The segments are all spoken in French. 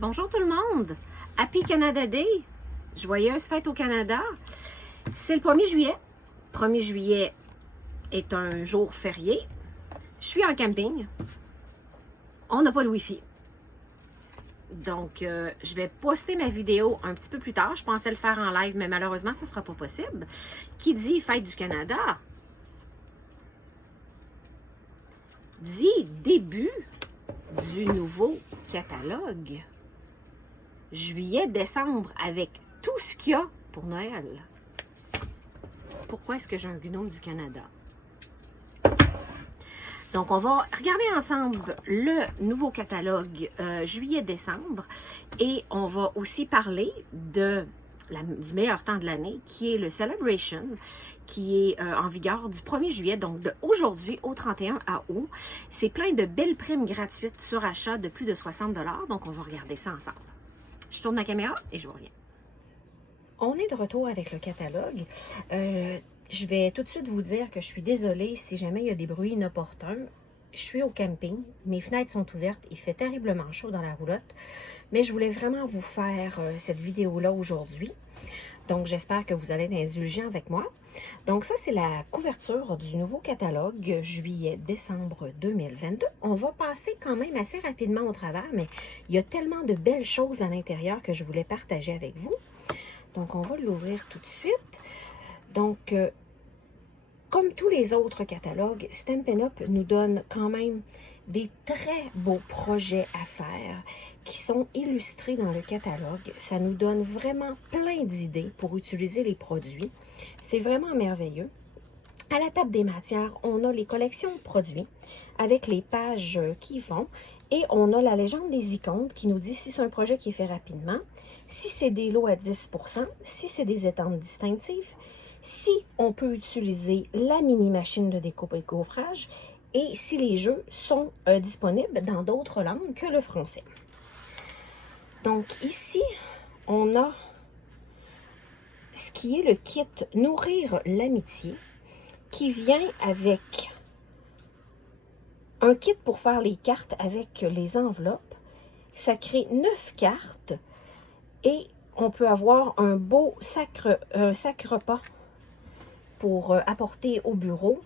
Bonjour tout le monde! Happy Canada Day! Joyeuse fête au Canada! C'est le 1er juillet. 1er juillet est un jour férié. Je suis en camping. On n'a pas de Wi-Fi. Donc, je vais poster ma vidéo un petit peu plus tard. Je pensais le faire en live, mais malheureusement, ça ne sera pas possible. Qui dit fête du Canada? Dit début du nouveau catalogue. Juillet-décembre avec tout ce qu'il y a pour Noël. Pourquoi est-ce que j'ai un gnome du Canada? Donc, on va regarder ensemble le nouveau catalogue juillet-décembre et on va aussi parler du meilleur temps de l'année qui est le Celebration, qui est en vigueur du 1er juillet, donc de aujourd'hui au 31 août. C'est plein de belles primes gratuites sur achat de plus de 60 $, donc on va regarder ça ensemble. Je tourne ma caméra et je vous reviens. On est de retour avec le catalogue. Je vais tout de suite vous dire que je suis désolée si jamais il y a des bruits inopportuns. Je suis au camping, mes fenêtres sont ouvertes, il fait terriblement chaud dans la roulotte, mais je voulais vraiment vous faire cette vidéo-là aujourd'hui. Donc, j'espère que vous allez être indulgents avec moi. Donc, ça, c'est la couverture du nouveau catalogue juillet-décembre 2022. On va passer quand même assez rapidement au travers, mais il y a tellement de belles choses à l'intérieur que je voulais partager avec vous. Donc, on va l'ouvrir tout de suite. Donc, comme tous les autres catalogues, Stampin' Up! Nous donne quand même des très beaux projets à faire qui sont illustrés dans le catalogue. Ça nous donne vraiment plein d'idées pour utiliser les produits. C'est vraiment merveilleux. À la table des matières, on a les collections de produits avec les pages qui vont et on a la légende des icônes qui nous dit si c'est un projet qui est fait rapidement, si c'est des lots à 10%, si c'est des étampes distinctives, si on peut utiliser la mini-machine de découpe et de gaufrage et si les jeux sont disponibles dans d'autres langues que le français. Donc ici, on a ce qui est le kit Nourrir l'amitié qui vient avec un kit pour faire les cartes avec les enveloppes. Ça crée 9 cartes et on peut avoir un beau sac repas pour apporter au bureau,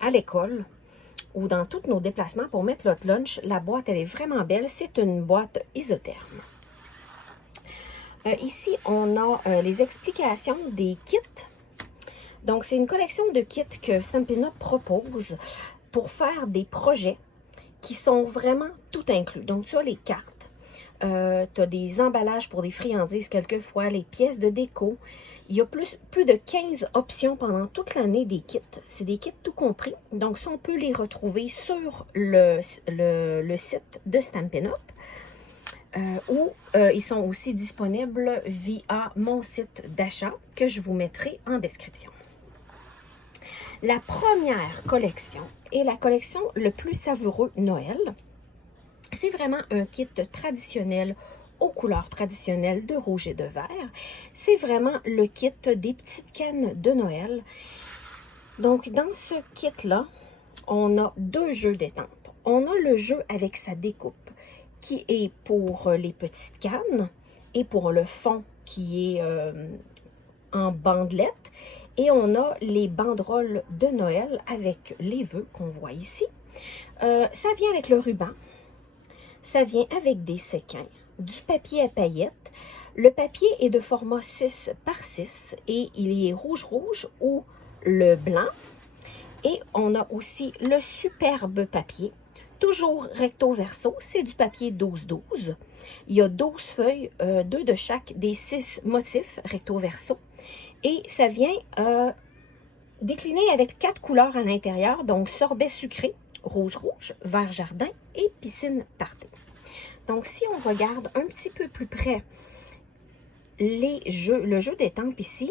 à l'école ou dans tous nos déplacements pour mettre notre lunch. La boîte, elle est vraiment belle. C'est une boîte isotherme. Ici, on a les explications des kits. Donc, c'est une collection de kits que Stampin' Up! Propose pour faire des projets qui sont vraiment tout inclus. Donc, tu as les cartes, tu as des emballages pour des friandises quelquefois, les pièces de déco. Il y a plus de 15 options pendant toute l'année des kits. C'est des kits tout compris. Donc, ça, on peut les retrouver sur le site de Stampin' Up! Où ils sont aussi disponibles via mon site d'achat que je vous mettrai en description. La première collection est la collection Le plus savoureux Noël. C'est vraiment un kit traditionnel aux couleurs traditionnelles de rouge et de vert. C'est vraiment le kit des petites cannes de Noël. Donc, dans ce kit-là, on a 2 jeux d'étampes. On a le jeu avec sa découpe qui est pour les petites cannes et pour le fond qui est en bandelette. Et on a les banderoles de Noël avec les vœux qu'on voit ici. Ça vient avec le ruban. Ça vient avec des séquins, du papier à paillettes. Le papier est de format 6 par 6 et il est rouge-rouge ou le blanc. Et on a aussi le superbe papier, toujours recto verso, c'est du papier 12-12. Il y a 12 feuilles, 2 de chaque des 6 motifs recto verso. Et ça vient décliner avec 4 couleurs à l'intérieur, donc sorbet sucré, rouge-rouge, vert jardin et piscine party. Donc, si on regarde un petit peu plus près le jeu d'étampes ici,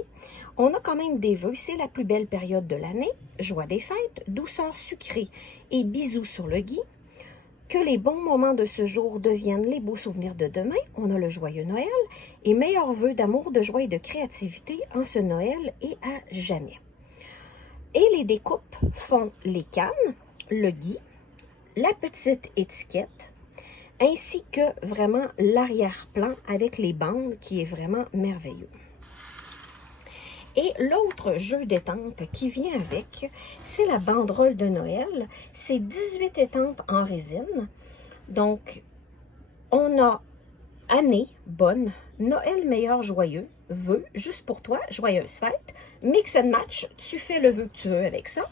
on a quand même des vœux. C'est la plus belle période de l'année, joie des fêtes, douceur sucrée et bisous sur le gui. Que les bons moments de ce jour deviennent les beaux souvenirs de demain. On a le joyeux Noël et meilleurs vœux d'amour, de joie et de créativité en ce Noël et à jamais. Et les découpes font les cannes, le gui, la petite étiquette, ainsi que vraiment l'arrière-plan avec les bandes qui est vraiment merveilleux. Et l'autre jeu d'étampes qui vient avec, c'est la banderole de Noël. C'est 18 étampes en résine. Donc, on a année bonne, Noël meilleur joyeux, vœux juste pour toi, joyeuse fête, mix and match, tu fais le vœu que tu veux avec ça.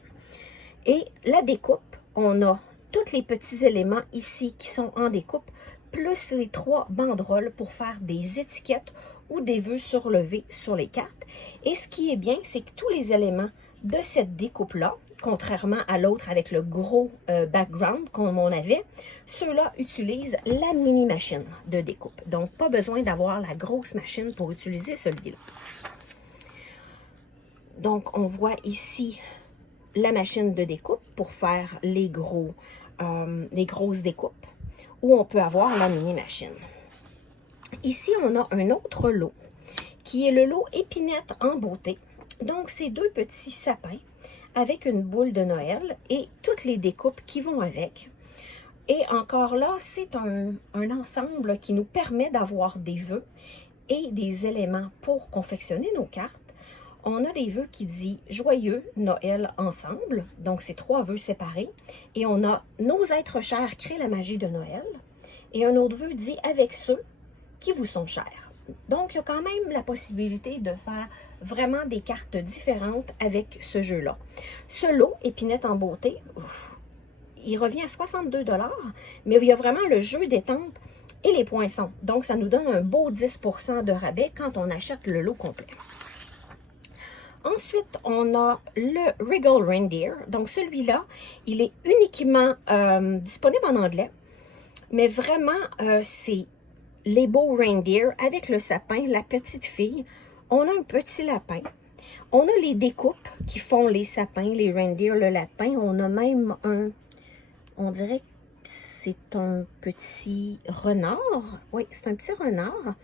Et la découpe, on a tous les petits éléments ici qui sont en découpe, plus les 3 banderoles pour faire des étiquettes ou des vœux surlevés sur les cartes. Et ce qui est bien, c'est que tous les éléments de cette découpe-là, contrairement à l'autre avec le gros background comme on avait, ceux-là utilisent la mini-machine de découpe. Donc, pas besoin d'avoir la grosse machine pour utiliser celui-là. Donc, on voit ici la machine de découpe pour faire les grosses découpes, ou on peut avoir la mini-machine. Ici, on a un autre lot, qui est le lot épinette en beauté. Donc, c'est 2 petits sapins avec une boule de Noël et toutes les découpes qui vont avec. Et encore là, c'est un ensemble qui nous permet d'avoir des vœux et des éléments pour confectionner nos cartes. On a des vœux qui disent « Joyeux Noël ensemble », donc c'est 3 vœux séparés. Et on a « Nos êtres chers créent la magie de Noël ». Et un autre vœu dit « Avec ceux qui vous sont chers ». Donc, il y a quand même la possibilité de faire vraiment des cartes différentes avec ce jeu-là. Ce lot, épinette en beauté, il revient à 62 $, mais il y a vraiment le jeu d'étampes et les poinçons. Donc, ça nous donne un beau 10 % de rabais quand on achète le lot complet. Ensuite, on a le Regal Reindeer. Donc, celui-là, il est uniquement disponible en anglais, mais vraiment, c'est les beaux reindeer avec le sapin, la petite fille. On a un petit lapin. On a les découpes qui font les sapins, les reindeer, le lapin. On a même on dirait que c'est un petit renard. Oui, c'est un petit renard.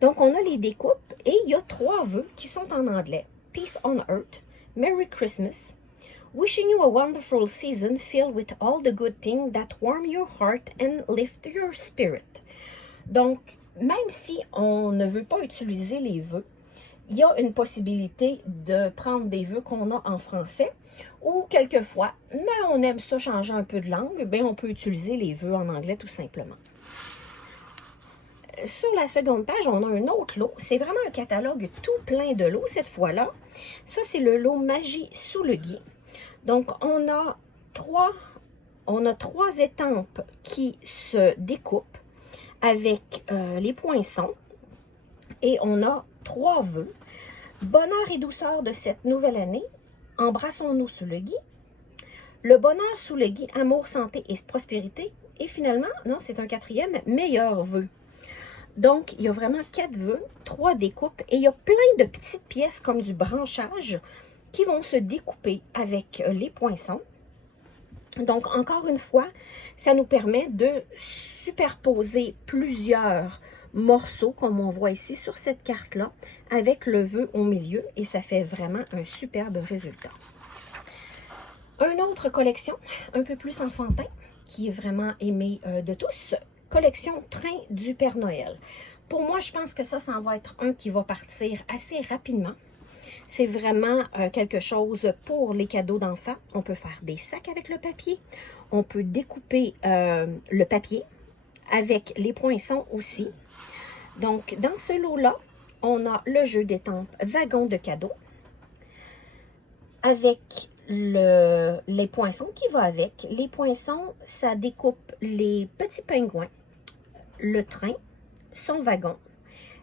Donc, on a les découpes et il y a 3 vœux qui sont en anglais. Peace on Earth, Merry Christmas, wishing you a wonderful season filled with all the good things that warm your heart and lift your spirit. Donc, même si on ne veut pas utiliser les vœux, il y a une possibilité de prendre des vœux qu'on a en français ou quelquefois, mais on aime ça changer un peu de langue, bien on peut utiliser les vœux en anglais tout simplement. Sur la seconde page, on a un autre lot. C'est vraiment un catalogue tout plein de lots cette fois-là. Ça, c'est le lot Magie sous le gui. Donc, on a trois étampes qui se découpent avec les poinçons. Et on a 3 vœux. Bonheur et douceur de cette nouvelle année. Embrassons-nous sous le gui. Le bonheur sous le gui, amour, santé et prospérité. Et finalement, non, c'est un 4e, meilleur vœu. Donc, il y a vraiment 4 vœux, 3 découpes et il y a plein de petites pièces comme du branchage qui vont se découper avec les poinçons. Donc, encore une fois, ça nous permet de superposer plusieurs morceaux, comme on voit ici sur cette carte-là, avec le vœu au milieu et ça fait vraiment un superbe résultat. Une autre collection, un peu plus enfantin, qui est vraiment aimée de tous, collection Train du Père Noël. Pour moi, je pense que ça va être un qui va partir assez rapidement. C'est vraiment quelque chose pour les cadeaux d'enfants. On peut faire des sacs avec le papier. On peut découper le papier avec les poinçons aussi. Donc, dans ce lot-là, on a le jeu d'étampes Wagon de cadeaux avec les poinçons qui va avec. Les poinçons, ça découpe les petits pingouins, le train, son wagon,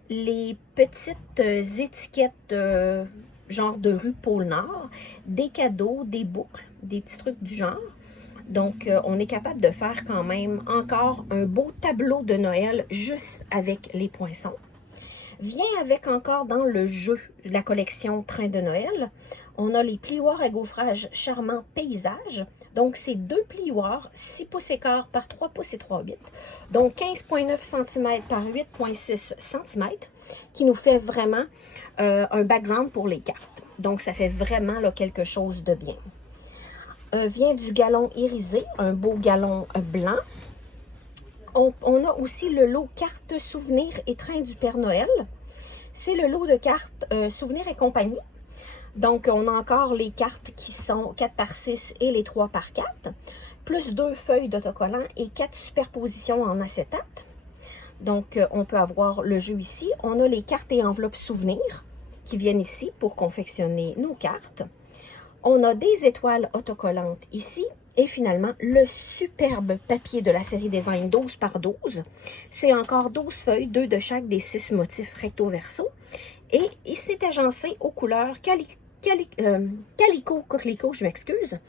les petites étiquettes genre de rue Pôle Nord, des cadeaux, des boucles, des petits trucs du genre. Donc, on est capable de faire quand même encore un beau tableau de Noël juste avec les poinçons. Vient avec encore dans le jeu de la collection Train de Noël, on a les plioirs à gaufrage charmant paysage. Donc, c'est 2 plioirs, 6 pouces et quart par 3 pouces et 3/8. Donc, 15,9 cm par 8,6 cm, qui nous fait vraiment un background pour les cartes. Donc, ça fait vraiment là, quelque chose de bien. Vient du galon irisé, un beau galon blanc. On a aussi le lot cartes souvenirs et train du Père Noël. C'est le lot de cartes souvenirs et compagnie. Donc, on a encore les cartes qui sont 4 par 6 et les 3 par 4, plus 2 feuilles d'autocollant et 4 superpositions en acétate. Donc, on peut avoir le jeu ici. On a les cartes et enveloppes souvenirs qui viennent ici pour confectionner nos cartes. On a des étoiles autocollantes ici. Et finalement, le superbe papier de la série Design 12 par 12. C'est encore 12 feuilles, 2 de chaque des 6 motifs recto-verso. Et il s'est agencé aux couleurs calico coquelicot, je m'excuse,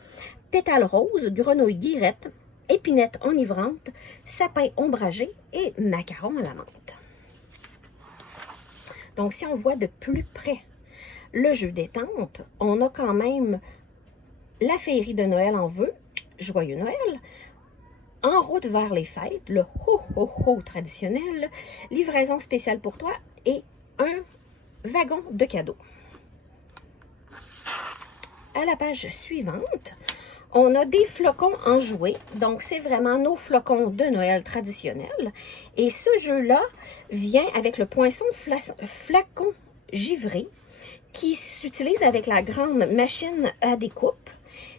pétale rose, grenouille guirette, épinette enivrante, sapin ombragé et macaron à la menthe. Donc, si on voit de plus près le jeu d'étampes, on a quand même la féerie de Noël en vœux, Joyeux Noël, En route vers les fêtes, le ho-ho-ho traditionnel, livraison spéciale pour toi et un wagon de cadeaux. À la page suivante, on a des flocons en jouets. Donc, c'est vraiment nos flocons de Noël traditionnels. Et ce jeu-là vient avec le poinçon flacon givré qui s'utilise avec la grande machine à découpe.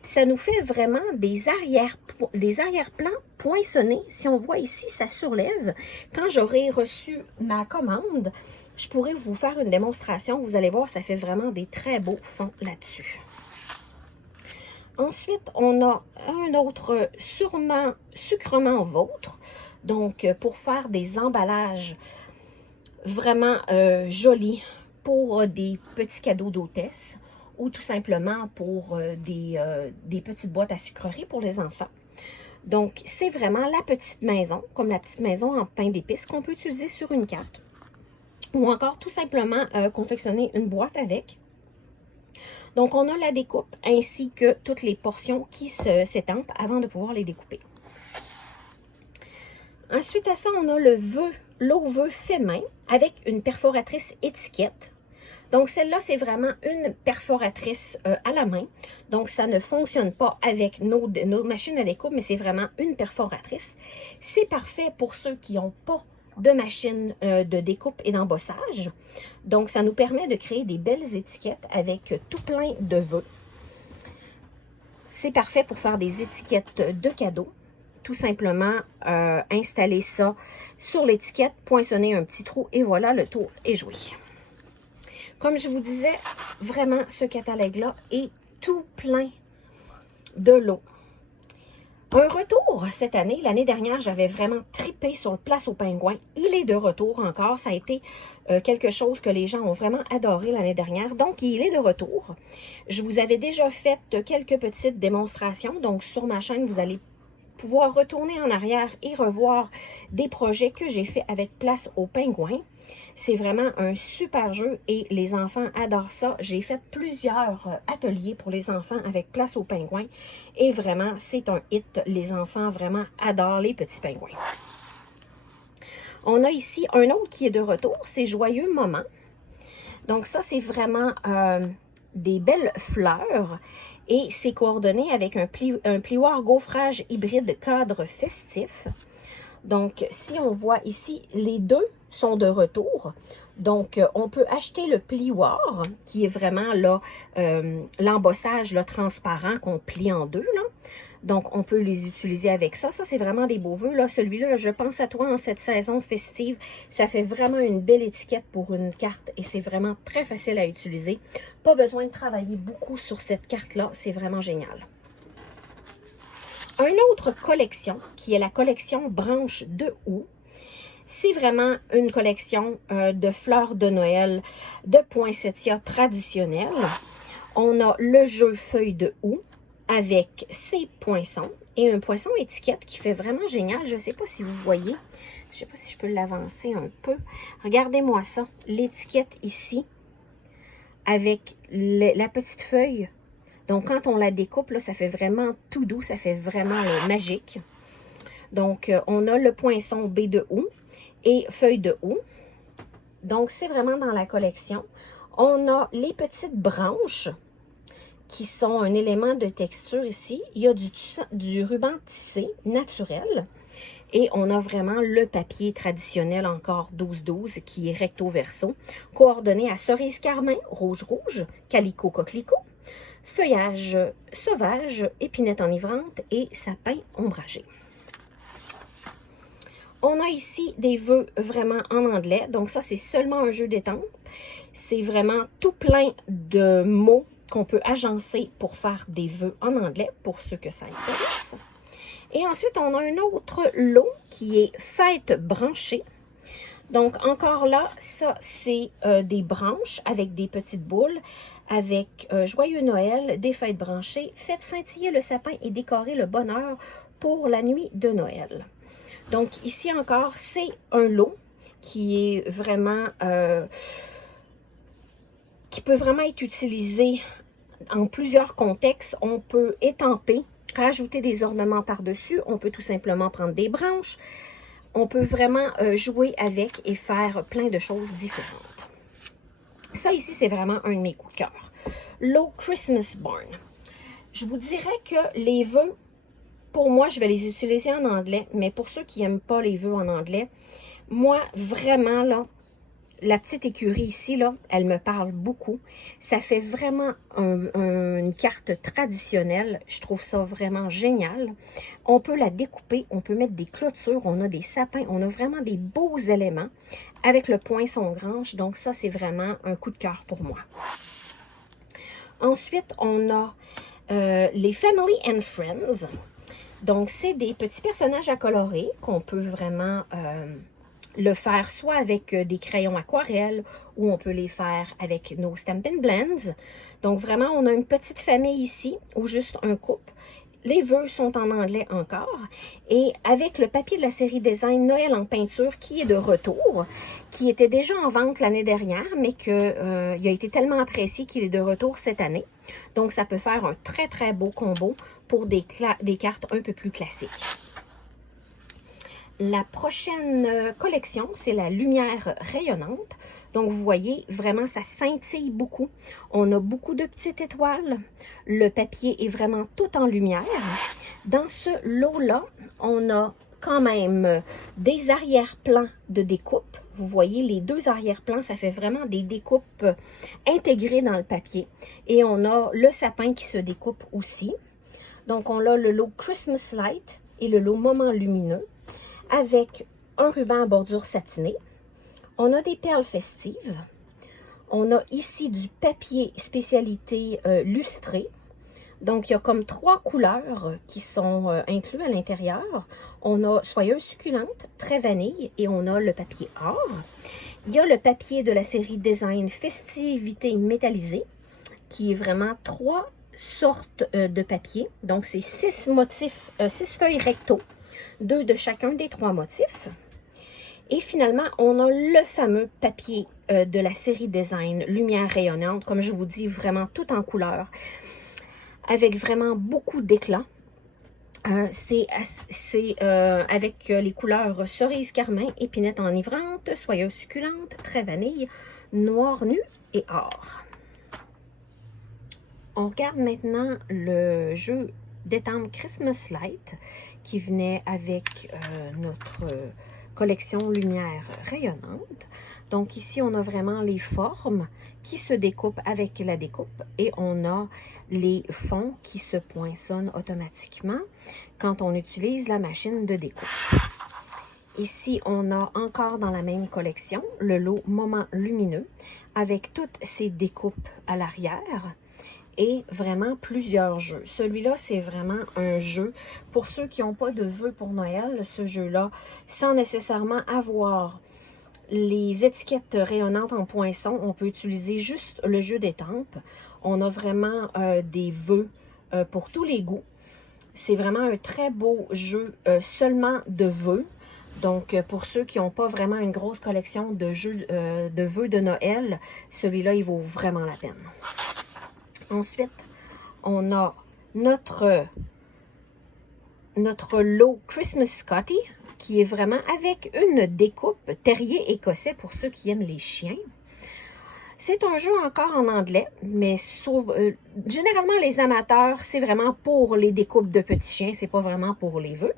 Ça nous fait vraiment des arrière-plans poinçonnés. Si on voit ici, ça surlève. Quand j'aurai reçu ma commande, je pourrais vous faire une démonstration. Vous allez voir, ça fait vraiment des très beaux fonds là-dessus. Ensuite, on a un autre sucrement vôtre. Donc, pour faire des emballages vraiment jolis pour des petits cadeaux d'hôtesse ou tout simplement pour des petites boîtes à sucreries pour les enfants. Donc, c'est vraiment la petite maison, comme la petite maison en pain d'épices qu'on peut utiliser sur une carte. Ou encore tout simplement confectionner une boîte avec. Donc, on a la découpe ainsi que toutes les portions qui s'étampent avant de pouvoir les découper. Ensuite à ça, on a l'eau vœu fait main avec une perforatrice étiquette. Donc, celle-là, c'est vraiment une perforatrice à la main. Donc, ça ne fonctionne pas avec nos machines à découpe, mais c'est vraiment une perforatrice. C'est parfait pour ceux qui n'ont pas de machine de découpe et d'embossage. Donc, ça nous permet de créer des belles étiquettes avec tout plein de vœux. C'est parfait pour faire des étiquettes de cadeaux. Tout simplement, installer ça sur l'étiquette, poinçonner un petit trou et voilà, le tour est joué. Comme je vous disais, vraiment, ce catalogue-là est tout plein de lots. Un retour cette année. L'année dernière, j'avais vraiment tripé sur le Place aux Pingouins. Il est de retour encore. Ça a été quelque chose que les gens ont vraiment adoré l'année dernière. Donc, il est de retour. Je vous avais déjà fait quelques petites démonstrations. Donc, sur ma chaîne, vous allez pouvoir retourner en arrière et revoir des projets que j'ai fait avec Place aux Pingouins. C'est vraiment un super jeu et les enfants adorent ça. J'ai fait plusieurs ateliers pour les enfants avec Place aux Pingouins et vraiment, c'est un hit. Les enfants vraiment adorent les petits pingouins. On a ici un autre qui est de retour, c'est Joyeux Moments. Donc ça, c'est vraiment des belles fleurs et c'est coordonné avec un plioir gaufrage hybride cadre festif. Donc, si on voit ici, les deux sont de retour. Donc, on peut acheter le plioir, qui est vraiment là l'embossage là, transparent qu'on plie en deux. Là. Donc, on peut les utiliser avec ça. Ça, c'est vraiment des beaux vœux. Là, celui-là, là, je pense à toi en cette saison festive. Ça fait vraiment une belle étiquette pour une carte et c'est vraiment très facile à utiliser. Pas besoin de travailler beaucoup sur cette carte-là. C'est vraiment génial. Une autre collection, qui est la collection Branche de Houx. C'est vraiment une collection de fleurs de Noël de poinsettia traditionnelles. On a le jeu Feuille de Houx avec ses poinçons et un poinçon étiquette qui fait vraiment génial. Je ne sais pas si vous voyez. Je ne sais pas si je peux l'avancer un peu. Regardez-moi ça. L'étiquette ici avec la petite feuille. Donc, quand on la découpe, là, ça fait vraiment tout doux, ça fait vraiment magique. Donc, on a le poinçon B de Houx et feuille de Houx. Donc, c'est vraiment dans la collection. On a les petites branches qui sont un élément de texture ici. Il y a du ruban tissé naturel. Et on a vraiment le papier traditionnel encore 12-12 qui est recto verso, coordonné à cerise carmin, rouge-rouge, calicot coquelicot, feuillage sauvage, épinette enivrante et sapin ombragé. On a ici des vœux vraiment en anglais, donc ça c'est seulement un jeu d'étampes. C'est vraiment tout plein de mots qu'on peut agencer pour faire des vœux en anglais, pour ceux que ça intéresse. Et ensuite, on a un autre lot qui est fête branchée. Donc, encore là, ça, c'est des branches avec des petites boules, avec Joyeux Noël, des fêtes branchées, faites scintiller le sapin et décorer le bonheur pour la nuit de Noël. Donc, ici encore, c'est un lot qui est vraiment... qui peut vraiment être utilisé en plusieurs contextes. On peut étamper, rajouter des ornements par-dessus. On peut tout simplement prendre des branches. On peut vraiment jouer avec et faire plein de choses différentes. Ça ici, c'est vraiment un de mes coups de cœur. Lot Christmas Barn. Je vous dirais que les vœux, pour moi, je vais les utiliser en anglais, mais pour ceux qui n'aiment pas les vœux en anglais, moi, vraiment, là, la petite écurie ici, là, elle me parle beaucoup. Ça fait vraiment une carte traditionnelle. Je trouve ça vraiment génial. On peut la découper, on peut mettre des clôtures, on a des sapins, on a vraiment des beaux éléments avec le poinçon grange. Donc ça, c'est vraiment un coup de cœur pour moi. Ensuite, on a les Family and Friends. Donc, c'est des petits personnages à colorer qu'on peut vraiment... le faire soit avec des crayons aquarelles ou on peut les faire avec nos Stampin' Blends. Donc vraiment, on a une petite famille ici ou juste un couple. Les vœux sont en anglais encore. Et avec le papier de la série Design Noël en peinture qui est de retour, qui était déjà en vente l'année dernière, mais qu'il a été tellement apprécié qu'il est de retour cette année. Donc ça peut faire un très très beau combo pour des cartes un peu plus classiques. La prochaine collection, c'est la lumière rayonnante. Donc, vous voyez, vraiment, ça scintille beaucoup. On a beaucoup de petites étoiles. Le papier est vraiment tout en lumière. Dans ce lot-là, on a quand même des arrière-plans de découpe. Vous voyez, les deux arrière-plans, ça fait vraiment des découpes intégrées dans le papier. Et on a le sapin qui se découpe aussi. Donc, on a le lot Christmas Light et le lot Moment Lumineux, avec un ruban à bordure satinée. On a des perles festives. On a ici du papier spécialité lustré. Donc, il y a comme 3 couleurs qui sont incluses à l'intérieur. On a Soyeuse succulente, très vanille et on a le papier or. Il y a le papier de la série Design Festivité métallisée qui est vraiment 3 sortes de papier. Donc, c'est 6 motifs, 6 feuilles recto. 2 de chacun des 3 motifs. Et finalement, on a le fameux papier de la série Design Lumière rayonnante, comme je vous dis, vraiment tout en couleur, avec vraiment beaucoup d'éclat. C'est avec les couleurs cerise carmin, épinette enivrante, soyeuse succulente, très vanille, noir nu et or. On regarde maintenant le jeu d'étampes Christmas Light qui venait avec notre collection lumière rayonnante. Donc ici, on a vraiment les formes qui se découpent avec la découpe et on a les fonds qui se poinçonnent automatiquement quand on utilise la machine de découpe. Ici, on a encore dans la même collection le lot Moment Lumineux avec toutes ces découpes à l'arrière. Et vraiment plusieurs jeux. Celui-là, c'est vraiment un jeu pour ceux qui n'ont pas de vœux pour Noël. Ce jeu-là, sans nécessairement avoir les étiquettes rayonnantes en poinçon, on peut utiliser juste le jeu d'étampes. On a vraiment des vœux pour tous les goûts. C'est vraiment un très beau jeu seulement de vœux. Donc, pour ceux qui n'ont pas vraiment une grosse collection de jeux de vœux de Noël, celui-là, il vaut vraiment la peine. Ensuite, on a notre lot Christmas Scotty, qui est vraiment avec une découpe terrier écossais pour ceux qui aiment les chiens. C'est un jeu encore en anglais, mais généralement les amateurs, c'est vraiment pour les découpes de petits chiens, c'est pas vraiment pour les vœux.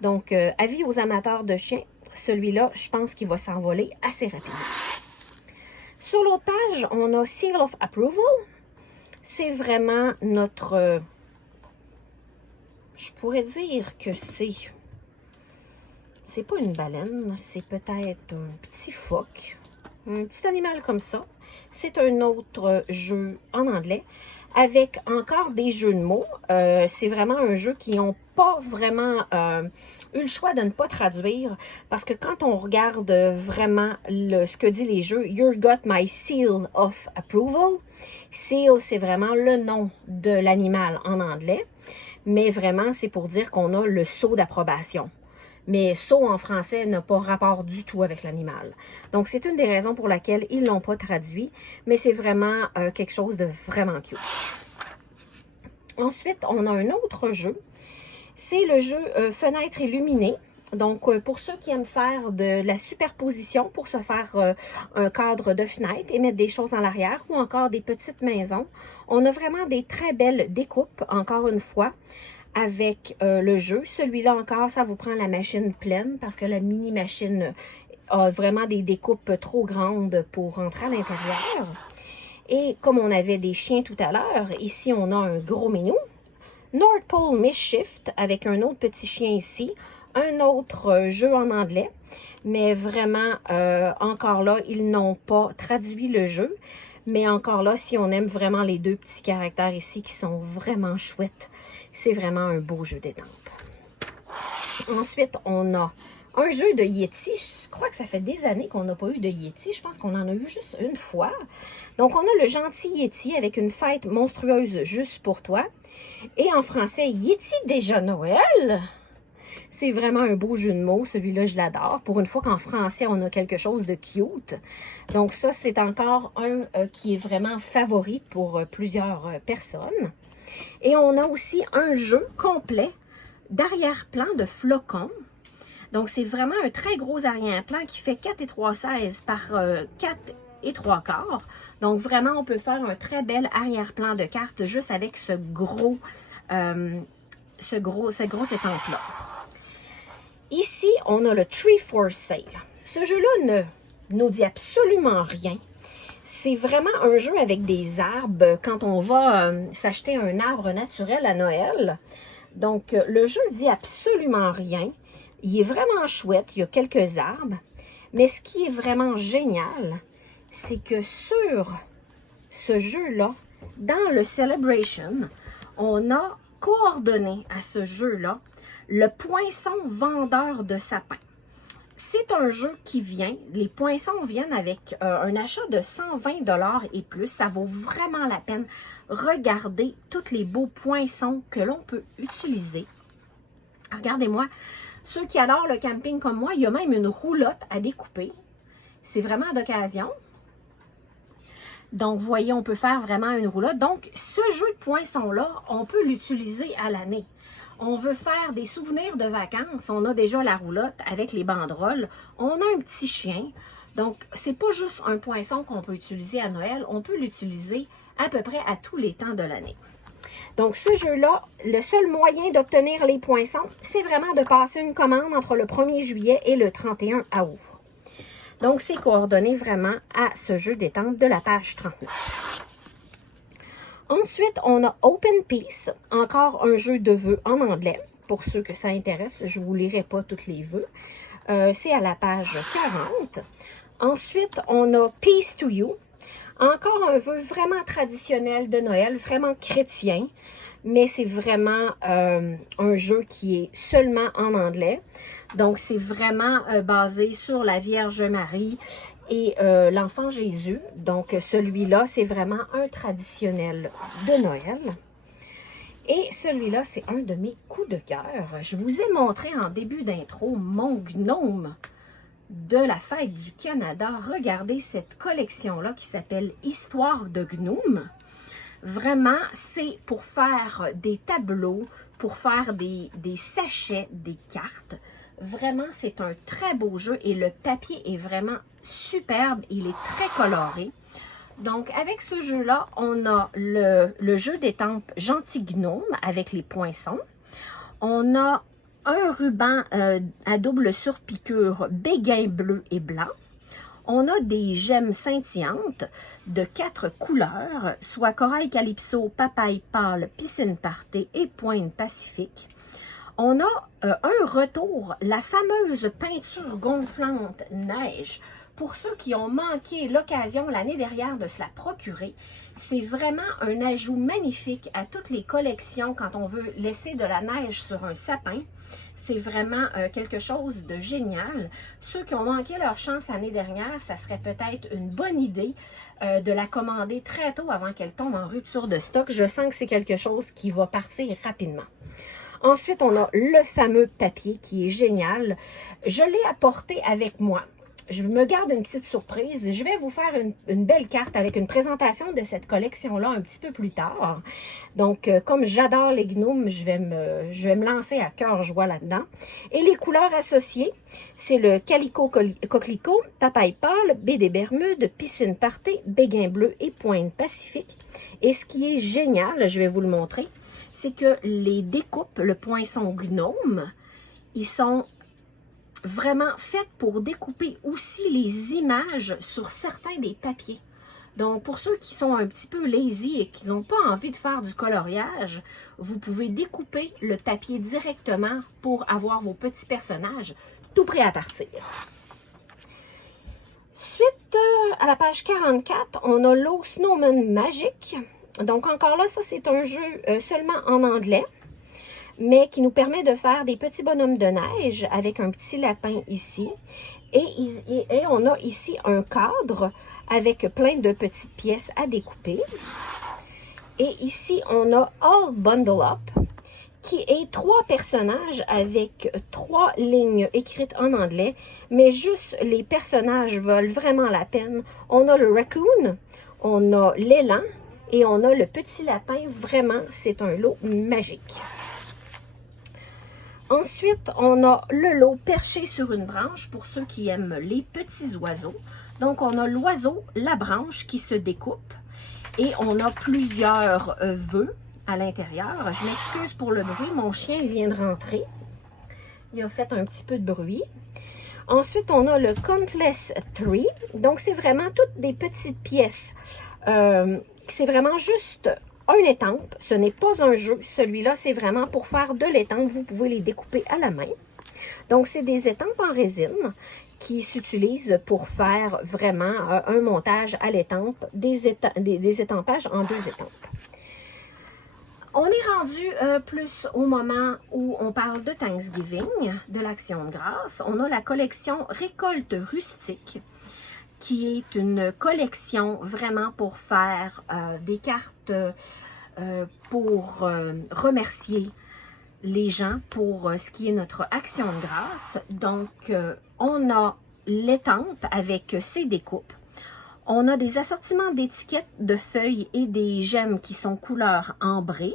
Donc, avis aux amateurs de chiens, celui-là, je pense qu'il va s'envoler assez rapidement. Sur l'autre page, on a Seal of Approval. C'est vraiment notre... je pourrais dire que c'est pas une baleine, c'est peut-être un petit phoque, un petit animal comme ça. C'est un autre jeu en anglais avec encore des jeux de mots. C'est vraiment un jeu qui n'ont pas vraiment eu le choix de ne pas traduire parce que quand on regarde vraiment ce que dit les jeux, You got my seal of approval. Seal, c'est vraiment le nom de l'animal en anglais, mais vraiment, c'est pour dire qu'on a le sceau d'approbation. Mais sceau en français n'a pas rapport du tout avec l'animal. Donc, c'est une des raisons pour laquelle ils ne l'ont pas traduit, mais c'est vraiment quelque chose de vraiment cute. Ensuite, on a un autre jeu. C'est le jeu Fenêtre illuminée. Donc, pour ceux qui aiment faire de la superposition pour se faire un cadre de fenêtre et mettre des choses en l'arrière ou encore des petites maisons, on a vraiment des très belles découpes, encore une fois, avec le jeu. Celui-là encore, ça vous prend la machine pleine parce que la mini-machine a vraiment des découpes trop grandes pour rentrer à l'intérieur. Et comme on avait des chiens tout à l'heure, ici on a un gros menu. North Pole Mischief avec un autre petit chien ici. Un autre jeu en anglais, mais vraiment, encore là, ils n'ont pas traduit le jeu. Mais encore là, si on aime vraiment les deux petits caractères ici qui sont vraiment chouettes, c'est vraiment un beau jeu détente. Ensuite, on a un jeu de Yeti. Je crois que ça fait des années qu'on n'a pas eu de Yeti. Je pense qu'on en a eu juste une fois. Donc, on a le gentil Yeti avec une fête monstrueuse juste pour toi. Et en français, Yeti déjà Noël. C'est vraiment un beau jeu de mots. Celui-là, je l'adore. Pour une fois qu'en français, on a quelque chose de cute. Donc ça, c'est encore un qui est vraiment favori pour plusieurs personnes. Et on a aussi un jeu complet d'arrière-plan de flocons. Donc, c'est vraiment un très gros arrière-plan qui fait 4 et 3/16 par 4 et 3/4. Donc, vraiment, on peut faire un très bel arrière-plan de cartes juste avec ce gros étampe-là. Ici, on a le Tree for Sale. Ce jeu-là ne nous dit absolument rien. C'est vraiment un jeu avec des arbres quand on va s'acheter un arbre naturel à Noël. Donc, le jeu dit absolument rien. Il est vraiment chouette, il y a quelques arbres. Mais ce qui est vraiment génial, c'est que sur ce jeu-là, dans le Celebration, on a coordonné à ce jeu-là le poinçon vendeur de sapin. C'est un jeu qui vient, les poinçons viennent avec un achat de 120 $ et plus. Ça vaut vraiment la peine. Regardez tous les beaux poinçons que l'on peut utiliser. Regardez-moi, ceux qui adorent le camping comme moi, il y a même une roulotte à découper. C'est vraiment d'occasion. Donc, vous voyez, on peut faire vraiment une roulotte. Donc, ce jeu de poinçons-là, on peut l'utiliser à l'année. On veut faire des souvenirs de vacances, on a déjà la roulotte avec les banderoles, on a un petit chien. Donc, c'est pas juste un poinçon qu'on peut utiliser à Noël, on peut l'utiliser à peu près à tous les temps de l'année. Donc, ce jeu-là, le seul moyen d'obtenir les poinçons, c'est vraiment de passer une commande entre le 1er juillet et le 31 août. Donc, c'est coordonné vraiment à ce jeu détente de la page 39. Ensuite, on a Open Peace, encore un jeu de vœux en anglais. Pour ceux que ça intéresse, je ne vous lirai pas tous les vœux. C'est à la page 40. Ensuite, on a Peace to You. Encore un vœu vraiment traditionnel de Noël, vraiment chrétien. Mais c'est vraiment un jeu qui est seulement en anglais. Donc, c'est vraiment basé sur la Vierge Marie et l'enfant Jésus. Donc, celui-là, c'est vraiment un traditionnel de Noël. Et celui-là, c'est un de mes coups de cœur. Je vous ai montré en début d'intro mon gnome de la fête du Canada. Regardez cette collection-là qui s'appelle Histoire de gnome. Vraiment, c'est pour faire des tableaux, pour faire des sachets, des cartes. Vraiment, c'est un très beau jeu et le papier est vraiment superbe. Il est très coloré. Donc, avec ce jeu-là, on a le jeu d'étampes Gentil Gnome avec les poinçons. On a un ruban à double surpiqûre béguin bleu et blanc. On a des gemmes scintillantes de 4 couleurs, soit corail calypso, papaye pâle, piscine party et pointe pacifique. On a un retour, la fameuse peinture gonflante neige. Pour ceux qui ont manqué l'occasion l'année dernière de se la procurer, c'est vraiment un ajout magnifique à toutes les collections quand on veut laisser de la neige sur un sapin. C'est vraiment quelque chose de génial. Ceux qui ont manqué leur chance l'année dernière, ça serait peut-être une bonne idée de la commander très tôt avant qu'elle tombe en rupture de stock. Je sens que c'est quelque chose qui va partir rapidement. Ensuite, on a le fameux papier qui est génial. Je l'ai apporté avec moi. Je me garde une petite surprise. Je vais vous faire une belle carte avec une présentation de cette collection-là un petit peu plus tard. Donc, comme j'adore les gnomes, je vais me lancer à cœur joie là-dedans. Et les couleurs associées, c'est le calico coquelicot, papaye pâle, baie des Bermudes, piscine party, béguin bleu et pointe pacifique. Et ce qui est génial, je vais vous le montrer, c'est que les découpes, le poinçon gnome, ils sont vraiment faites pour découper aussi les images sur certains des papiers. Donc, pour ceux qui sont un petit peu lazy et qui n'ont pas envie de faire du coloriage, vous pouvez découper le papier directement pour avoir vos petits personnages tout prêts à partir. Suite à la page 44, on a l'eau Snowman Magic. Donc, encore là, ça, c'est un jeu seulement en anglais, mais qui nous permet de faire des petits bonhommes de neige avec un petit lapin ici. Et on a ici un cadre avec plein de petites pièces à découper. Et ici, on a All Bundle Up, qui est 3 personnages avec 3 lignes écrites en anglais, mais juste les personnages valent vraiment la peine. On a le raccoon, on a l'élan et on a le petit lapin. Vraiment, c'est un lot magique. Ensuite, on a le lot perché sur une branche pour ceux qui aiment les petits oiseaux. Donc, on a l'oiseau, la branche qui se découpe et on a plusieurs vœux à l'intérieur. Je m'excuse pour le bruit, mon chien vient de rentrer. Il a fait un petit peu de bruit. Ensuite, on a le Countless Tree. Donc, c'est vraiment toutes des petites pièces. C'est vraiment juste un étampe. Ce n'est pas un jeu. Celui-là, c'est vraiment pour faire de l'étampe. Vous pouvez les découper à la main. Donc, c'est des étampes en résine qui s'utilisent pour faire vraiment un montage à l'étampe, des étampages en 2 étampes. On est rendu plus au moment où on parle de Thanksgiving, de l'Action de grâce. On a la collection Récolte rustique, qui est une collection vraiment pour faire des cartes pour remercier les gens pour ce qui est notre Action de grâce. Donc, on a l'étampe avec ses découpes. On a des assortiments d'étiquettes, de feuilles et des gemmes qui sont couleur ambrée.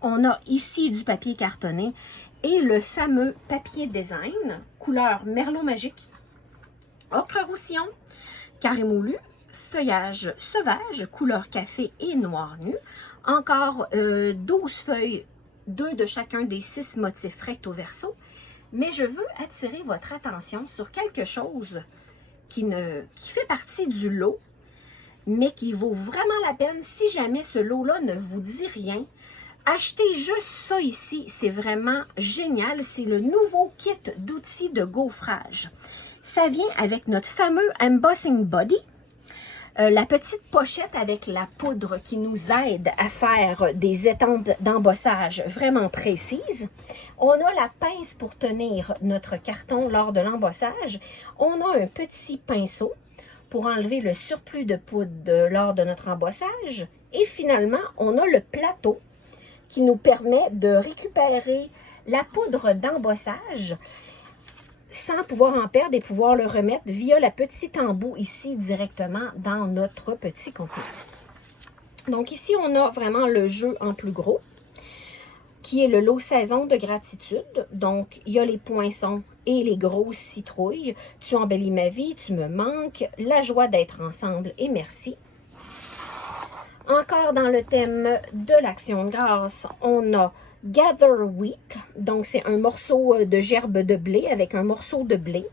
On a ici du papier cartonné et le fameux papier design, couleur merlot magique, ocre roussillon, carré moulu, feuillage sauvage, couleur café et noir nu. Encore 12 feuilles, 2 de chacun des 6 motifs recto verso. Mais je veux attirer votre attention sur quelque chose qui fait partie du lot, mais qui vaut vraiment la peine. Si jamais ce lot-là ne vous dit rien, achetez juste ça ici. C'est vraiment génial. C'est le nouveau kit d'outils de gaufrage. Ça vient avec notre fameux Embossing Body. La petite pochette avec la poudre qui nous aide à faire des étampes d'embossage vraiment précises. On a la pince pour tenir notre carton lors de l'embossage. On a un petit pinceau pour enlever le surplus de poudre lors de notre embossage. Et finalement, on a le plateau qui nous permet de récupérer la poudre d'embossage sans pouvoir en perdre et pouvoir le remettre via la petite embout ici directement dans notre petit conteneur. Donc ici, on a vraiment le jeu en plus gros, qui est le lot saison de gratitude. Donc, il y a les poinçons et les grosses citrouilles. Tu embellis ma vie, tu me manques, la joie d'être ensemble et merci. Encore dans le thème de l'Action de grâce, on a Gather Wheat. Donc, c'est un morceau de gerbe de blé avec un morceau de blé.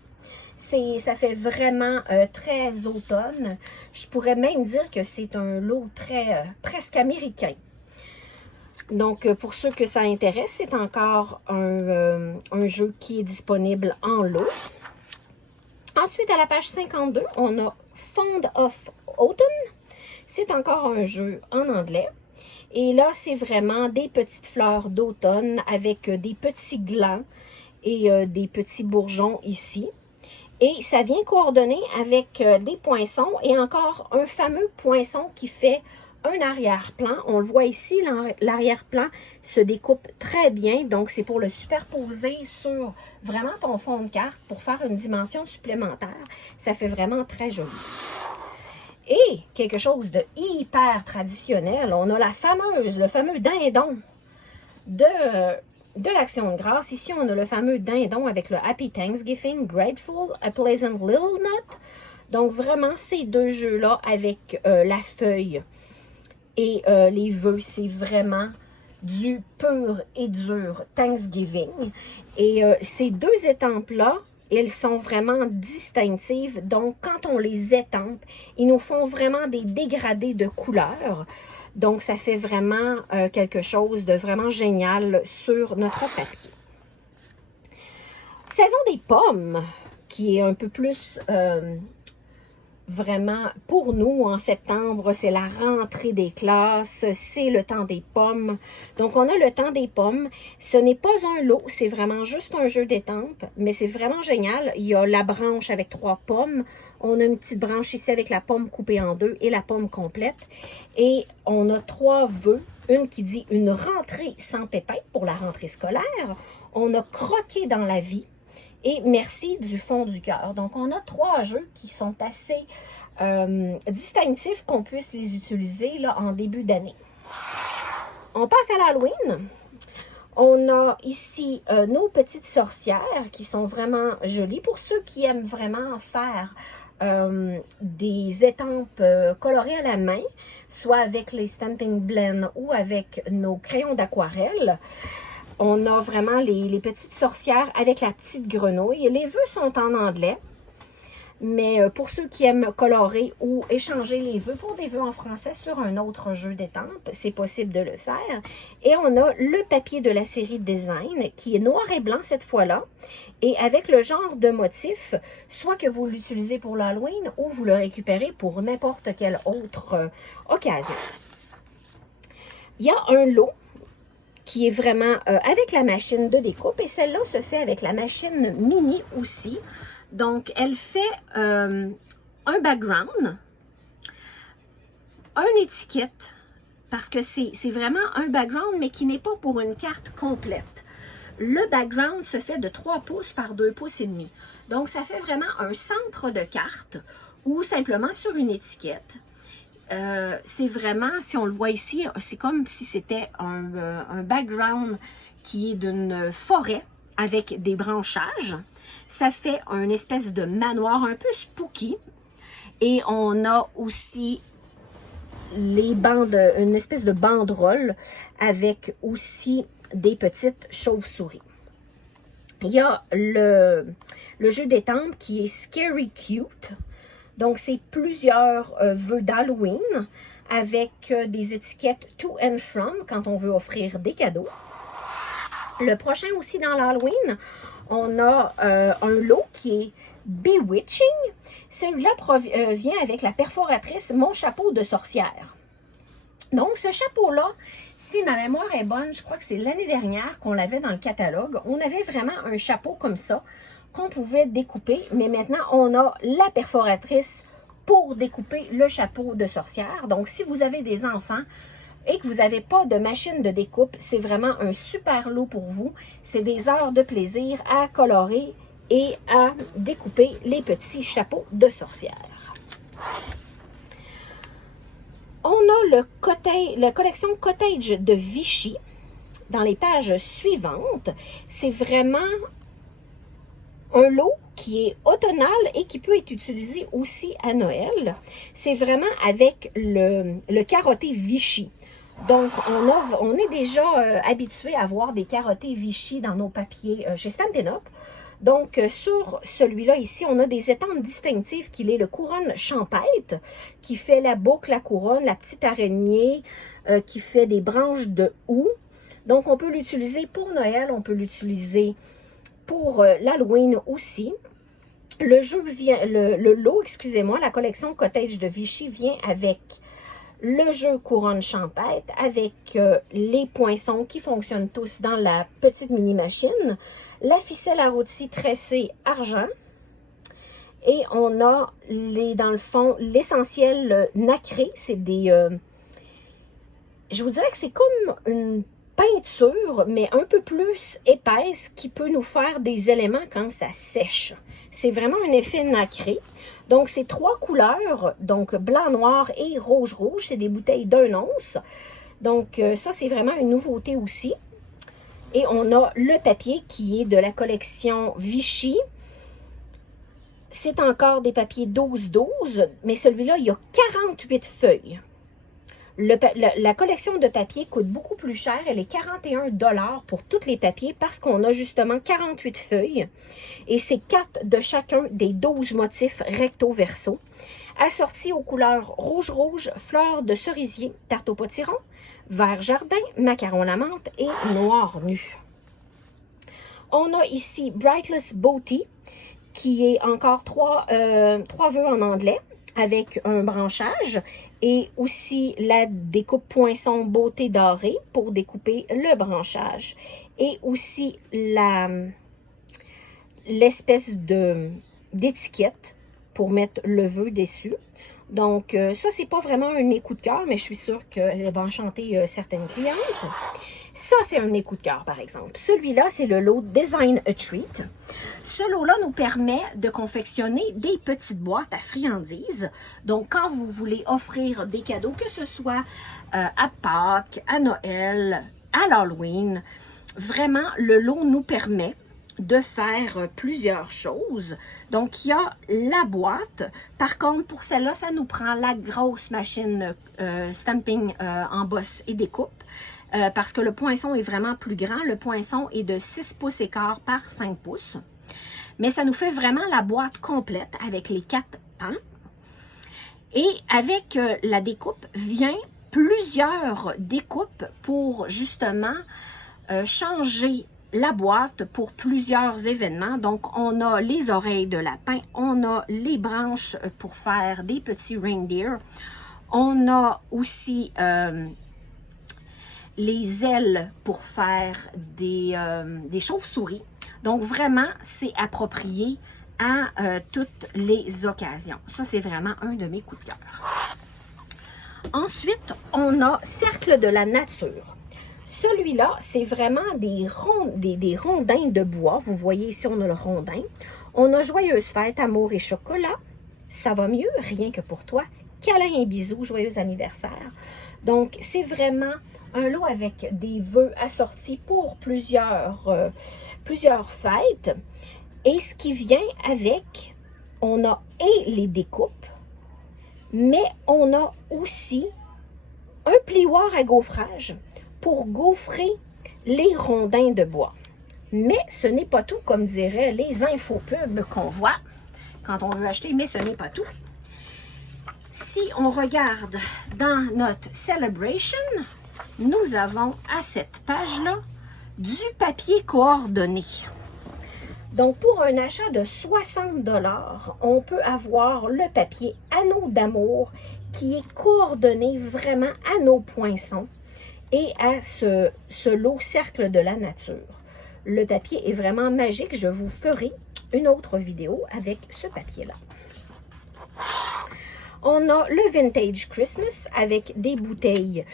Ça fait vraiment très automne. Je pourrais même dire que c'est un lot très presque américain. Donc, pour ceux que ça intéresse, c'est encore un jeu qui est disponible en lot. Ensuite, à la page 52, on a Fond of Autumn. C'est encore un jeu en anglais. Et là, c'est vraiment des petites fleurs d'automne avec des petits glands et des petits bourgeons ici. Et ça vient coordonner avec des poinçons et encore un fameux poinçon qui fait un arrière-plan. On le voit ici, l'arrière-plan se découpe très bien. Donc, c'est pour le superposer sur vraiment ton fond de carte pour faire une dimension supplémentaire. Ça fait vraiment très joli. Et quelque chose de hyper traditionnel, on a le fameux dindon de l'Action de grâce. Ici, on a le fameux dindon avec le Happy Thanksgiving, Grateful, A Pleasant Little Nut. Donc, vraiment, ces deux jeux-là avec la feuille et les vœux, c'est vraiment du pur et dur Thanksgiving. Et ces deux étampes-là, elles sont vraiment distinctives. Donc, quand on les étampe, ils nous font vraiment des dégradés de couleurs. Donc, ça fait vraiment quelque chose de vraiment génial sur notre papier. Saison des pommes, qui est un peu plus vraiment pour nous en septembre, c'est la rentrée des classes, c'est le temps des pommes. Donc, on a le temps des pommes. Ce n'est pas un lot, c'est vraiment juste un jeu d'étampes, mais c'est vraiment génial. Il y a la branche avec 3 pommes. On a une petite branche ici avec la pomme coupée en 2 et la pomme complète. Et on a 3 vœux. Une qui dit une rentrée sans pépin pour la rentrée scolaire. On a croqué dans la vie. Et merci du fond du cœur. Donc, on a 3 jeux qui sont assez distinctifs qu'on puisse les utiliser là, en début d'année. On passe à l'Halloween. On a ici nos petites sorcières qui sont vraiment jolies. Pour ceux qui aiment vraiment faire des étampes colorées à la main, soit avec les Stampin' Blend ou avec nos crayons d'aquarelle. On a vraiment les petites sorcières avec la petite grenouille. Les vœux sont en anglais, mais pour ceux qui aiment colorer ou échanger les vœux pour des vœux en français sur un autre jeu d'étampes, c'est possible de le faire. Et on a le papier de la série Design qui est noir et blanc cette fois-là. Et avec le genre de motif, soit que vous l'utilisez pour l'Halloween ou vous le récupérez pour n'importe quelle autre occasion. Il y a un lot qui est vraiment avec la machine de découpe. Et celle-là se fait avec la machine mini aussi. Donc, elle fait un background, une étiquette, parce que c'est vraiment un background, mais qui n'est pas pour une carte complète. Le background se fait de 3 pouces par 2 pouces et demi. Donc, ça fait vraiment un centre de carte ou simplement sur une étiquette. C'est vraiment, si on le voit ici, c'est comme si c'était un background qui est d'une forêt avec des branchages. Ça fait une espèce de manoir un peu spooky. Et on a aussi les bandes, une espèce de banderole avec aussi des petites chauves-souris. Il y a le jeu d'étampes qui est Scary Cute. Donc, c'est plusieurs vœux d'Halloween avec des étiquettes to and from quand on veut offrir des cadeaux. Le prochain aussi dans l'Halloween, on a un lot qui est Bewitching. Celui-là vient avec la perforatrice Mon chapeau de sorcière. Donc, ce chapeau-là, si ma mémoire est bonne, je crois que c'est l'année dernière qu'on l'avait dans le catalogue. On avait vraiment un chapeau comme ça qu'on pouvait découper, mais maintenant, on a la perforatrice pour découper le chapeau de sorcière. Donc, si vous avez des enfants et que vous n'avez pas de machine de découpe, c'est vraiment un super lot pour vous. C'est des heures de plaisir à colorer et à découper les petits chapeaux de sorcière. On a la collection Cottage de Vichy dans les pages suivantes. C'est vraiment un lot qui est automnal et qui peut être utilisé aussi à Noël. C'est vraiment avec le carotté Vichy. Donc, on est déjà habitué à voir des carottés Vichy dans nos papiers chez Stampin' Up. Donc, sur celui-là ici, on a des estampes distinctives qu'il est le couronne champêtre, qui fait la boucle, la couronne, la petite araignée, qui fait des branches de houx. Donc, on peut l'utiliser pour Noël, on peut l'utiliser pour l'Halloween aussi. Le jeu vient, le lot, excusez-moi, la collection Cottage de Vichy vient avec le jeu couronne champêtre, avec les poinçons qui fonctionnent tous dans la petite mini-machine, la ficelle à rôti tressée argent, et on a, dans le fond, l'essentiel nacré. C'est des... je vous dirais que c'est comme une peinture, mais un peu plus épaisse, qui peut nous faire des éléments quand ça sèche. C'est vraiment un effet nacré. Donc, c'est 3 couleurs, donc blanc, noir et rouge. C'est des bouteilles d'1 once. Donc, ça, c'est vraiment une nouveauté aussi. Et on a le papier qui est de la collection Vichy. C'est encore des papiers 12-12, mais celui-là, il y a 48 feuilles. La collection de papier coûte beaucoup plus cher. Elle est 41 $ pour tous les papiers parce qu'on a justement 48 feuilles. Et c'est 4 de chacun des 12 motifs recto-verso. Assortis aux couleurs rouge, fleur de cerisier, tarte au potiron, vert jardin, macaron à la menthe et noir nu. On a ici Brightless Beauty, qui est encore 3 vœux en anglais avec un branchage. Et aussi la découpe poinçon beauté dorée pour découper le branchage. Et aussi l'espèce d'étiquette pour mettre le vœu dessus. Donc ça, c'est pas vraiment un de mes coups de cœur, mais je suis sûre qu'elle va enchanter certaines clientes. Ça, c'est un de mes coups de cœur, par exemple. Celui-là, c'est le lot Design a Treat. Ce lot-là nous permet de confectionner des petites boîtes à friandises. Donc, quand vous voulez offrir des cadeaux, que ce soit à Pâques, à Noël, à l'Halloween, vraiment, le lot nous permet de faire plusieurs choses. Donc, il y a la boîte. Par contre, pour celle-là, ça nous prend la grosse machine stamping en bosse et découpe. Parce que le poinçon est vraiment plus grand. Le poinçon est de 6 pouces et quart par 5 pouces. Mais ça nous fait vraiment la boîte complète avec les 4 pans. Et avec la découpe vient plusieurs découpes pour justement changer la boîte pour plusieurs événements. Donc, on a les oreilles de lapin, on a les branches pour faire des petits reindeer. On a aussi les ailes pour faire des chauves-souris. Donc, vraiment, c'est approprié à toutes les occasions. Ça, c'est vraiment un de mes coups de cœur. Ensuite, on a Cercle de la nature. Celui-là, c'est vraiment des rondins de bois. Vous voyez ici, on a le rondin. On a Joyeuse fête, amour et chocolat. Ça va mieux, rien que pour toi. Câlin et bisous, joyeux anniversaire. Donc, c'est vraiment un lot avec des vœux assortis pour plusieurs fêtes. Et ce qui vient avec, on a et les découpes, mais on a aussi un plioir à gaufrage pour gaufrer les rondins de bois. Mais ce n'est pas tout, comme diraient les infopubs qu'on voit quand on veut acheter, mais ce n'est pas tout. Si on regarde dans notre Celebration, nous avons à cette page-là du papier coordonné. Donc, pour un achat de 60 $, on peut avoir le papier Anneau d'amour qui est coordonné vraiment à nos poinçons et à ce lot Cercle de la nature. Le papier est vraiment magique. Je vous ferai une autre vidéo avec ce papier-là. On a le Vintage Christmas avec des bouteilles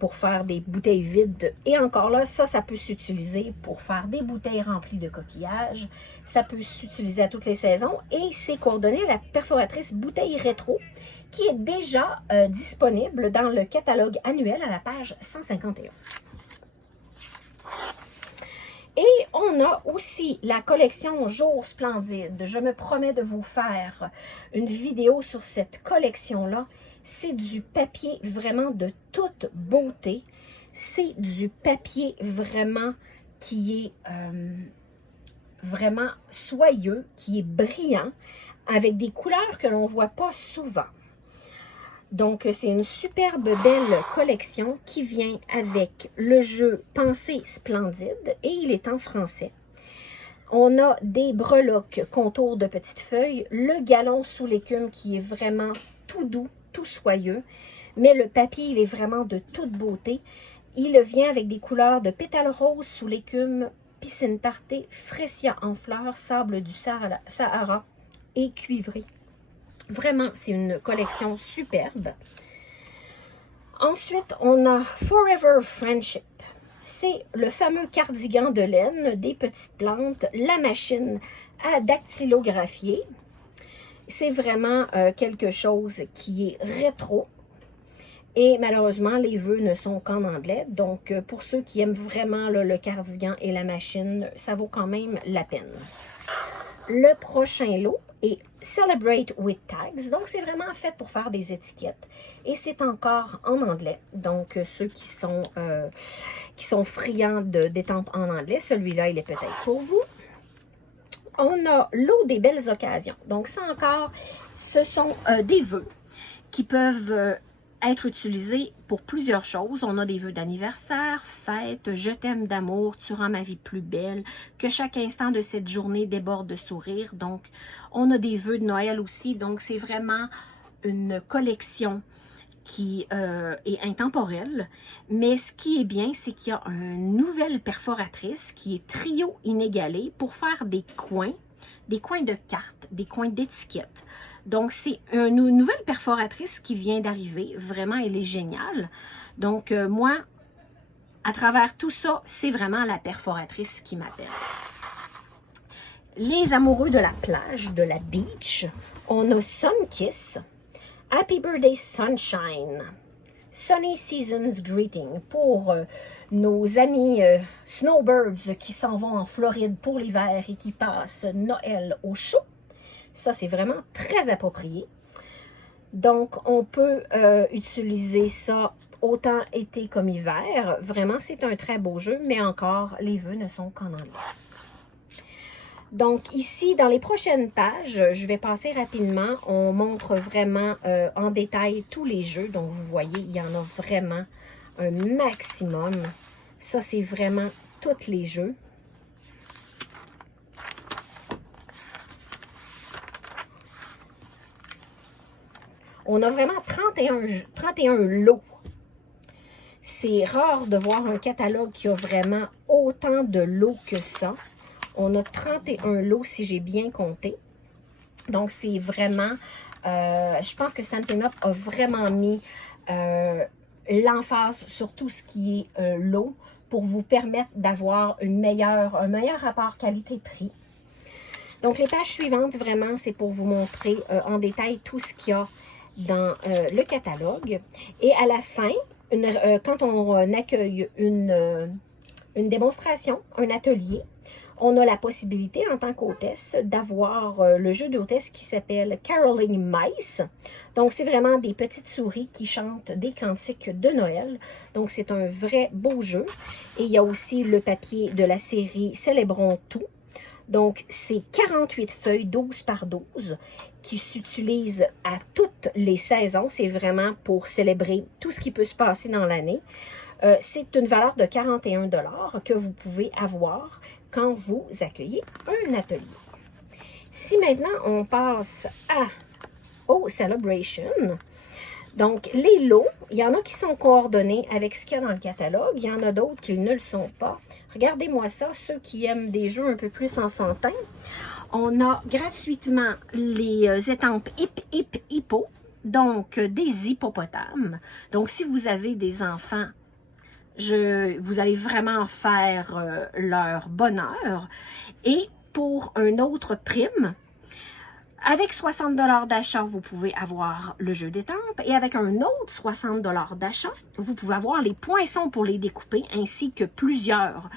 pour faire des bouteilles vides. Et encore là, ça peut s'utiliser pour faire des bouteilles remplies de coquillages. Ça peut s'utiliser à toutes les saisons. Et c'est coordonné à la perforatrice bouteille rétro qui est déjà disponible dans le catalogue annuel à la page 151. Et on a aussi la collection Jour Splendide. Je me promets de vous faire une vidéo sur cette collection-là. C'est du papier vraiment de toute beauté. C'est du papier vraiment qui est vraiment soyeux, qui est brillant, avec des couleurs que l'on ne voit pas souvent. Donc, c'est une superbe belle collection qui vient avec le jeu Pensée Splendide et il est en français. On a des breloques contours de petites feuilles, le galon sous l'écume qui est vraiment tout doux, tout soyeux, mais le papier, il est vraiment de toute beauté. Il vient avec des couleurs de pétales roses sous l'écume, piscine partée, fressia en fleurs, sable du Sahara et cuivré. Vraiment, c'est une collection superbe. Ensuite, on a Forever Friendship. C'est le fameux cardigan de laine, des petites plantes, la machine à dactylographier. C'est vraiment quelque chose qui est rétro. Et malheureusement, les vœux ne sont qu'en anglais. Donc, pour ceux qui aiment vraiment là, le cardigan et la machine, ça vaut quand même la peine. Le prochain lot est Celebrate with Tags. Donc, c'est vraiment fait pour faire des étiquettes. Et c'est encore en anglais. Donc, ceux qui sont friands de détente en anglais, celui-là, il est peut-être pour vous. On a l'eau des belles occasions. Donc, ça encore, ce sont des vœux qui peuvent être utilisés pour plusieurs choses. On a des vœux d'anniversaire, fête, je t'aime d'amour, tu rends ma vie plus belle, que chaque instant de cette journée déborde de sourire. Donc, on a des vœux de Noël aussi. Donc, c'est vraiment une collection qui est intemporelle. Mais ce qui est bien, c'est qu'il y a une nouvelle perforatrice qui est trio inégalé pour faire des coins de cartes, des coins d'étiquettes. Donc, c'est une nouvelle perforatrice qui vient d'arriver. Vraiment, elle est géniale. Donc, moi, à travers tout ça, c'est vraiment la perforatrice qui m'appelle. Les amoureux de la plage, de la beach, on a Sunkiss, Happy Birthday Sunshine, Sunny Seasons Greeting pour nos amis snowbirds qui s'en vont en Floride pour l'hiver et qui passent Noël au chaud. Ça, c'est vraiment très approprié. Donc, on peut utiliser ça autant été comme hiver. Vraiment, c'est un très beau jeu, mais encore, les vœux ne sont qu'en anglais. Donc, ici, dans les prochaines pages, je vais passer rapidement. On montre vraiment en détail tous les jeux. Donc, vous voyez, il y en a vraiment un maximum. Ça, c'est vraiment tous les jeux. On a vraiment 31 lots. C'est rare de voir un catalogue qui a vraiment autant de lots que ça. On a 31 lots si j'ai bien compté. Donc, c'est vraiment... je pense que Stampin' Up! A vraiment mis l'emphase sur tout ce qui est lot pour vous permettre d'avoir un meilleur rapport qualité-prix. Donc, les pages suivantes, vraiment, c'est pour vous montrer en détail tout ce qu'il y a dans le catalogue. Et à la fin, quand on accueille une démonstration, un atelier, on a la possibilité en tant qu'hôtesse d'avoir le jeu d'hôtesse qui s'appelle Caroling Mice. Donc, c'est vraiment des petites souris qui chantent des cantiques de Noël. Donc, c'est un vrai beau jeu. Et il y a aussi le papier de la série Célébrons tout. Donc, c'est 48 feuilles 12 par 12 qui s'utilisent à toutes les saisons. C'est vraiment pour célébrer tout ce qui peut se passer dans l'année. C'est une valeur de 41 $ que vous pouvez avoir quand vous accueillez un atelier. Si maintenant on passe au Celebration, donc les lots, il y en a qui sont coordonnés avec ce qu'il y a dans le catalogue, il y en a d'autres qui ne le sont pas. Regardez-moi ça, ceux qui aiment des jeux un peu plus enfantins. On a gratuitement les étampes Hippo, donc des hippopotames. Donc si vous avez des enfants, vous allez vraiment faire leur bonheur. Et pour un autre prime, avec 60 $ d'achat, vous pouvez avoir le jeu d'étampes. Et avec un autre 60 $ d'achat, vous pouvez avoir les poinçons pour les découper, ainsi que plusieurs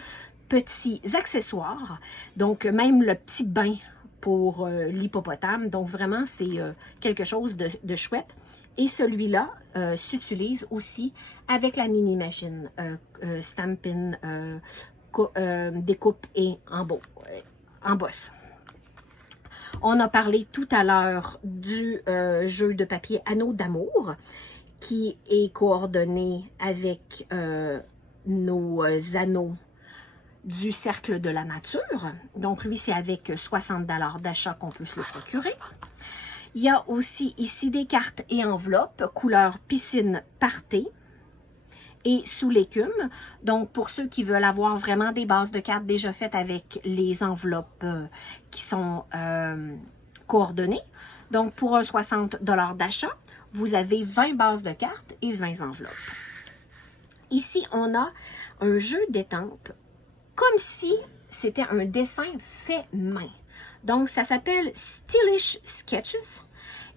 petits accessoires, donc même le petit bain pour l'hippopotame. Donc vraiment, c'est quelque chose de chouette. Et celui-là s'utilise aussi avec la mini-machine Stampin' découpe et embosse. On a parlé tout à l'heure du jeu de papier Anneaux d'amour qui est coordonné avec nos anneaux du Cercle de la Nature. Donc, lui, c'est avec 60 $ d'achat qu'on peut se le procurer. Il y a aussi ici des cartes et enveloppes couleur piscine party et sous l'écume. Donc, pour ceux qui veulent avoir vraiment des bases de cartes déjà faites avec les enveloppes qui sont coordonnées. Donc, pour un 60 $ d'achat, vous avez 20 bases de cartes et 20 enveloppes. Ici, on a un jeu d'étampes comme si c'était un dessin fait main. Donc, ça s'appelle Stylish Sketches.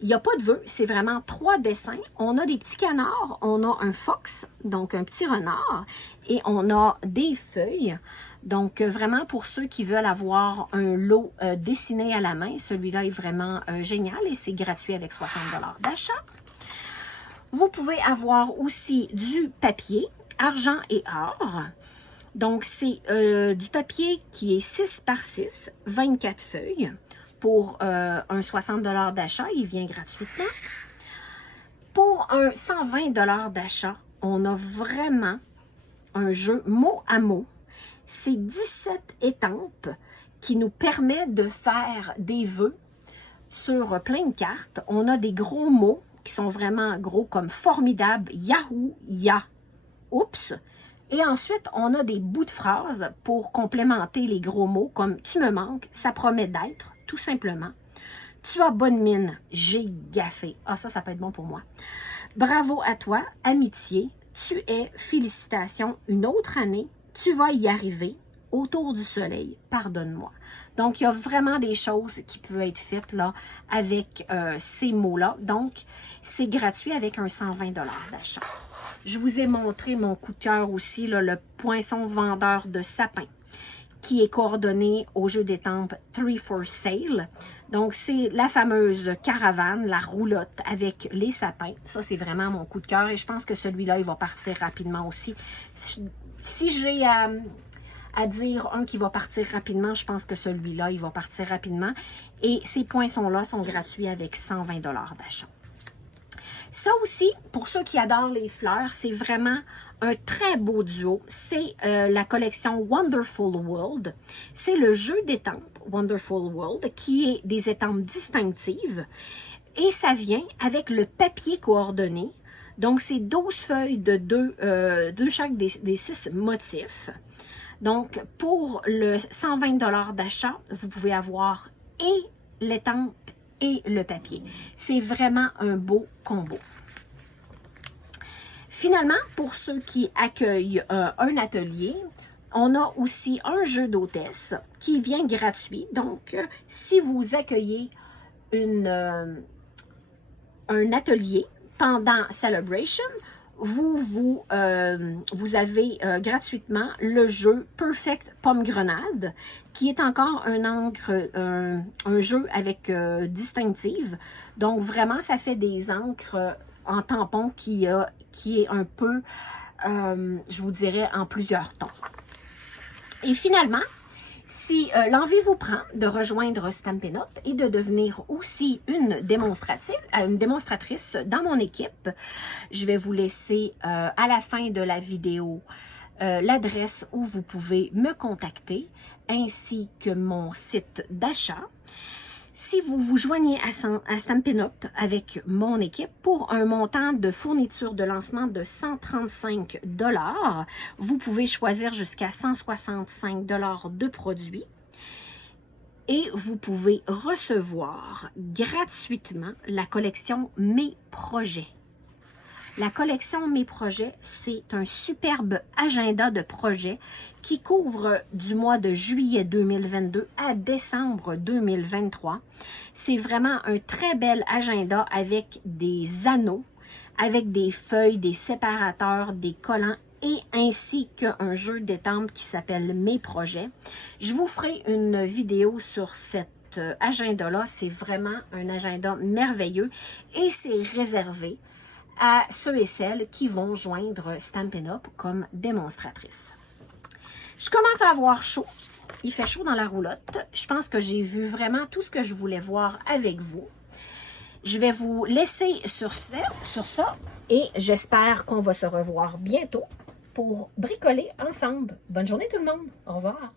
Il n'y a pas de vœux, c'est vraiment 3 dessins. On a des petits canards, on a un fox, donc un petit renard, et on a des feuilles. Donc, vraiment, pour ceux qui veulent avoir un lot dessiné à la main, celui-là est vraiment génial et c'est gratuit avec 60 $ d'achat. Vous pouvez avoir aussi du papier, argent et or. Donc, c'est du papier qui est 6 par 6, 24 feuilles. Pour un 60 $ d'achat, il vient gratuitement. Pour un 120 $ d'achat, on a vraiment un jeu mot à mot. C'est 17 étampes qui nous permettent de faire des vœux sur plein de cartes. On a des gros mots qui sont vraiment gros comme formidable, Yahoo, ya, oups. Et ensuite, on a des bouts de phrases pour complémenter les gros mots comme tu me manques, ça promet d'être, tout simplement. Tu as bonne mine, j'ai gaffé. Ah, ça peut être bon pour moi. Bravo à toi, amitié, tu es, félicitations, une autre année, tu vas y arriver, autour du soleil, pardonne-moi. Donc, il y a vraiment des choses qui peuvent être faites là avec ces mots-là. Donc, c'est gratuit avec un 120 $ d'achat. Je vous ai montré mon coup de cœur aussi, là, le poinçon vendeur de sapin, qui est coordonné au jeu d'étampes 3 for Sale. Donc, c'est la fameuse caravane, la roulotte avec les sapins. Ça, c'est vraiment mon coup de cœur et je pense que celui-là, il va partir rapidement aussi. Si j'ai à dire un qui va partir rapidement, je pense que celui-là, il va partir rapidement. Et ces poinçons-là sont gratuits avec 120 $ d'achat. Ça aussi, pour ceux qui adorent les fleurs, c'est vraiment un très beau duo. C'est la collection Wonderful World. C'est le jeu d'étampes Wonderful World qui est des étampes distinctives. Et ça vient avec le papier coordonné. Donc, c'est 12 feuilles de deux chaque des 6 motifs. Donc, pour le 120 $ d'achat, vous pouvez avoir et l'étampe et le papier. C'est vraiment un beau combo. Finalement, pour ceux qui accueillent un atelier, on a aussi un jeu d'hôtesse qui vient gratuit. Donc, si vous accueillez un atelier pendant Celebration, vous avez gratuitement le jeu Perfect Pomme Grenade, qui est encore un jeu avec distinctive. Donc, vraiment, ça fait des encres en tampon qui est un peu, je vous dirais, en plusieurs tons. Et finalement, si l'envie vous prend de rejoindre Stampin' Up et de devenir aussi une démonstratrice dans mon équipe, je vais vous laisser à la fin de la vidéo l'adresse où vous pouvez me contacter ainsi que mon site d'achat. Si vous vous joignez à Stampin' Up avec mon équipe pour un montant de fourniture de lancement de 135 $, vous pouvez choisir jusqu'à 165 $ de produits et vous pouvez recevoir gratuitement la collection Mes Projets. La collection Mes Projets, c'est un superbe agenda de projets qui couvre du mois de juillet 2022 à décembre 2023. C'est vraiment un très bel agenda avec des anneaux, avec des feuilles, des séparateurs, des collants et ainsi qu'un jeu d'étampes qui s'appelle Mes projets. Je vous ferai une vidéo sur cet agenda-là. C'est vraiment un agenda merveilleux et c'est réservé à ceux et celles qui vont joindre Stampin' Up comme démonstratrice. Je commence à avoir chaud. Il fait chaud dans la roulotte. Je pense que j'ai vu vraiment tout ce que je voulais voir avec vous. Je vais vous laisser sur ça et j'espère qu'on va se revoir bientôt pour bricoler ensemble. Bonne journée tout le monde. Au revoir.